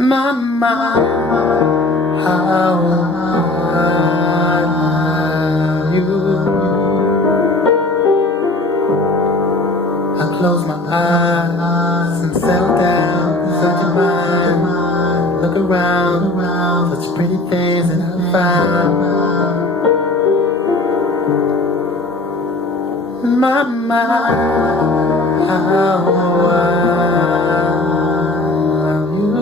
Mama, how are you? I close my eyes and settle down inside your mind. Look around, such pretty things that I found. Mama, how are you?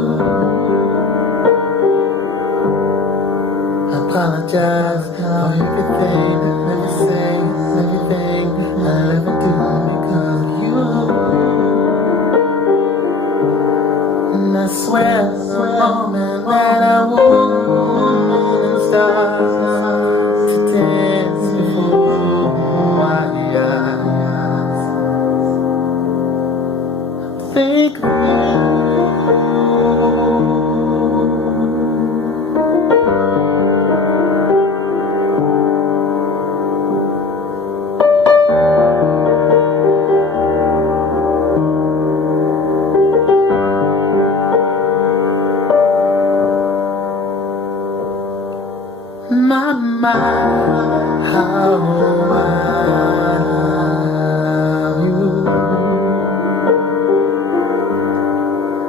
I apologize for everything I never say, everything I ever do because of you. And I swear the moment that I wouldn't start to dance before my eyes, think of you. Mama, how are you?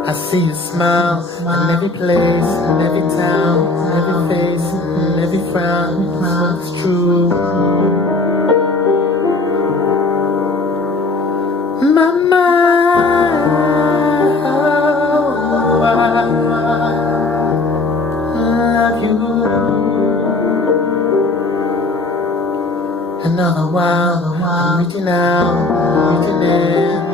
I see you smile in every place, in every town, in every face, in every frown. It's true. Mama, how I love you. Another while, I'm reaching out, reaching in.